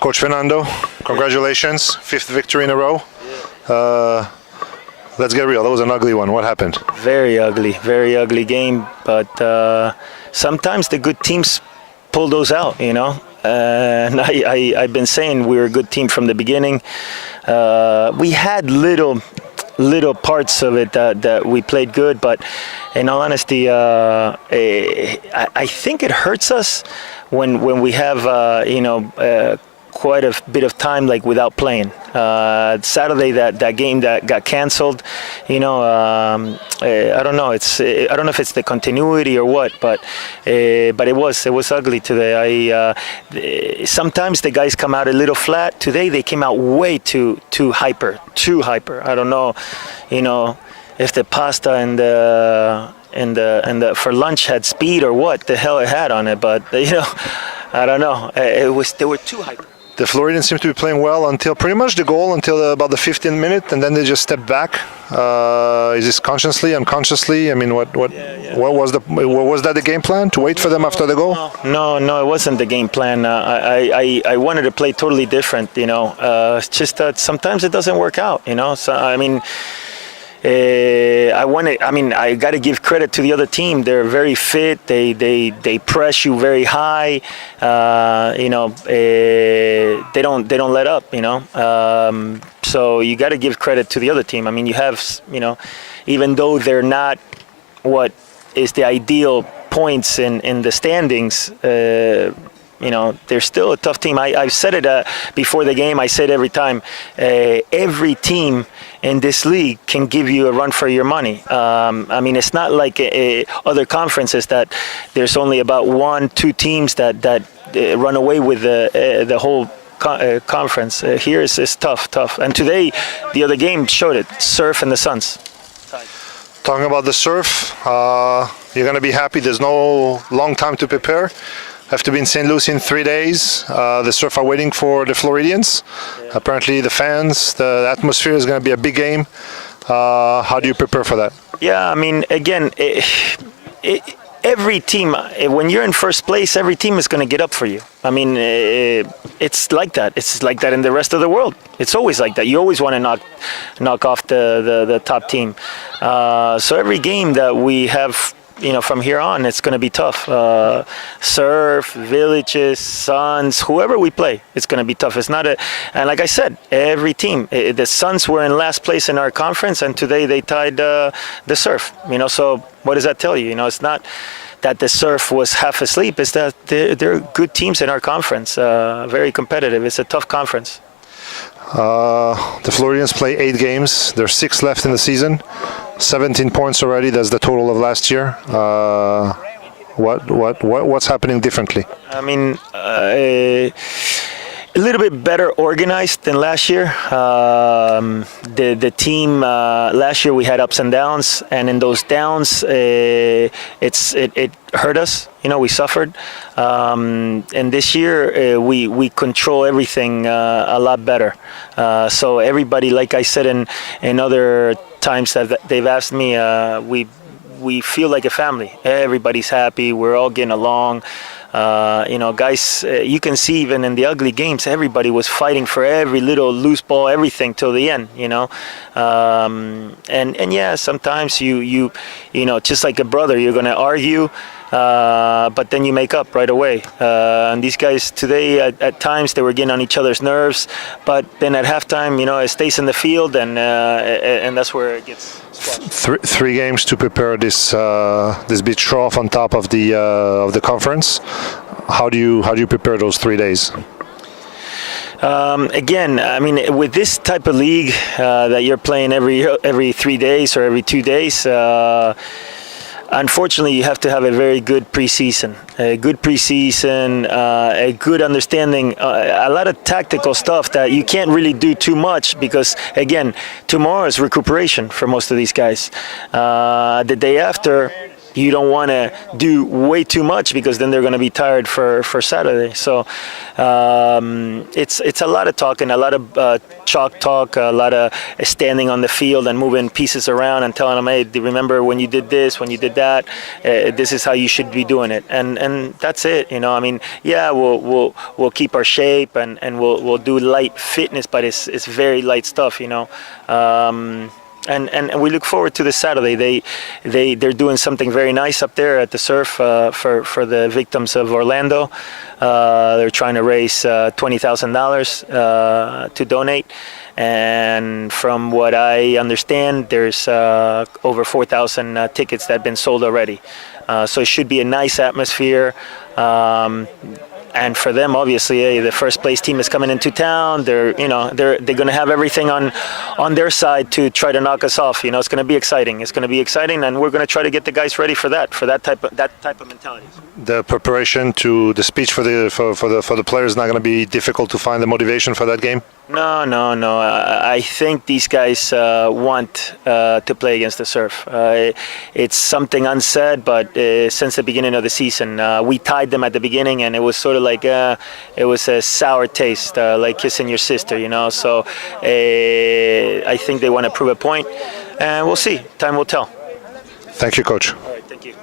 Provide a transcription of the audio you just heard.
Coach Fernando, congratulations, 5th victory in a row. Let's get real, that was an ugly one. What happened? Very ugly game, but sometimes the good teams pull those out, you know. And I've been saying we were a good team from the beginning. We had little parts of it that we played good, but in all honesty, I think it hurts us when we have quite a bit of time like without playing. Saturday that game that got canceled, I don't know. I don't know if it's the continuity or what, but it was ugly today. Sometimes the guys come out a little flat. Today they came out way too hyper. I don't know, if the pasta and the for lunch had speed or what the hell it had on it, but I don't know. They were too hyper. The Floridians seem to be playing well until pretty much the goal, until about the 15th minute, and then they just stepped back. Is this consciously, unconsciously? I mean, what was that the game plan, to wait for them after the goal? No, it wasn't the game plan. I wanted to play totally different. It's just that sometimes it doesn't work out. So I mean. I got to give credit to the other team. They're very fit. They press you very high. They don't let up. So you got to give credit to the other team. I mean, you have, even though they're not what is the ideal points in the standings. They're still a tough team. I've said it before the game. I said every time, every team in this league can give you a run for your money. It's not like other conferences that there's only about 1-2 teams that run away with the whole conference. Here it's tough. And today, the other game showed it. Surf and the Suns. Talking about the Surf, you're going to be happy. There's no long time to prepare. Have to be in St. Lucie in 3 days. The Surf are waiting for the Floridians. Yeah. Apparently the fans, the atmosphere is going to be a big game. How do you prepare for that? Yeah, again, every team, when you're in first place, every team is going to get up for you. It's like that. It's like that in the rest of the world. It's always like that. You always want to knock off the top team. So every game that we have, from here on, it's going to be tough. Surf, Villages, Suns, whoever we play, it's going to be tough. It's not and like I said, every team. The Suns were in last place in our conference, and today they tied the Surf. So what does that tell you? It's not that the Surf was half asleep. It's that they're good teams in our conference. Very competitive. It's a tough conference. The Floridians play 8 games. There's 6 left in the season. 17 points already. That's the total of last year. What's happening differently? A little bit better organized than last year. The team last year we had ups and downs, and in those downs it hurt us. We suffered. And this year we control everything a lot better. So everybody, like I said in other times that they've asked me, we feel like a family. Everybody's happy. We're all getting along. Guys, you can see even in the ugly games, everybody was fighting for every little loose ball, everything till the end. And yeah, sometimes you just like a brother, you're gonna argue. But then you make up right away. And these guys today, at times, they were getting on each other's nerves. But then at halftime, it stays in the field, and that's where it gets squashed. 3 games to prepare this big trough on top of the conference. How do you prepare those 3 days? Again, with this type of league that you're playing every 3 days or every 2 days. Unfortunately, you have to have a very good preseason, a good understanding, a lot of tactical stuff that you can't really do too much because, again, tomorrow is recuperation for most of these guys. The day after, you don't want to do way too much because then they're going to be tired for Saturday. So it's a lot of talking, a lot of chalk talk, a lot of standing on the field and moving pieces around and telling them, hey, remember when you did this, when you did that, this is how you should be doing it. And that's it. I mean, yeah, we'll keep our shape and we'll do light fitness, but it's very light stuff. And we look forward to this Saturday. They're doing something very nice up there at the surf for the victims of Orlando. They're trying to raise $20,000 to donate. And from what I understand, there's over 4,000 tickets that have been sold already. So it should be a nice atmosphere. And for them, obviously, the first place team is coming into town. They're going to have everything on their side to try to knock us off. It's going to be exciting. It's going to be exciting, and we're going to try to get the guys ready for that type of mentality. The preparation to the speech for the players is not going to be difficult to find the motivation for that game. No. I think these guys want to play against the Surf. It's something unsaid, but since the beginning of the season, we tied them at the beginning, and it was sort of like it was a sour taste, like kissing your sister, So I think they want to prove a point, and we'll see. Time will tell. Thank you, Coach. All right, thank you.